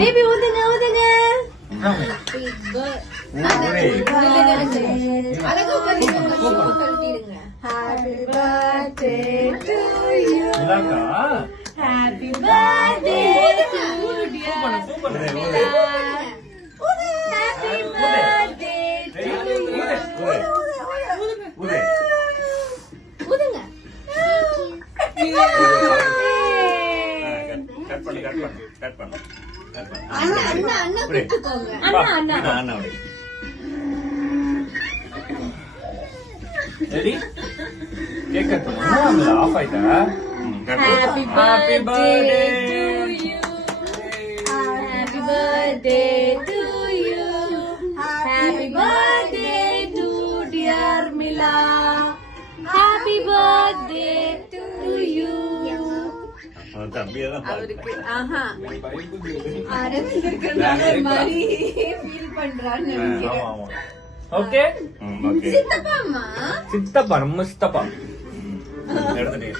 Baby ஊதுங்க ஊதுங்க. Happy birthday to you. Happy birthday to dear Mila. Happy birthday to you. ஊதுங்க. Cut பண்ணு. அண்ணா அண்ணா அண்ணா கூப்பிட்டுக்கோங்க. அண்ணா அண்ணா. ரெடி? கேக் கட் பண்ணு. ஆஃப் ஆயிட்டா? Happy birthday to you. Happy birthday to you. Happy birthday to dear Mila. Happy birthday to you. அவருக்கு ஆஹா அரவிந்தர் மாதிரி ஃபீல் பண்றான்னு நினைக்கிறேன். ஓகே சித்தப்பா அம்மா சித்தப்பா நம்ம சித்தப்பா எடுத்துட்டீங்க.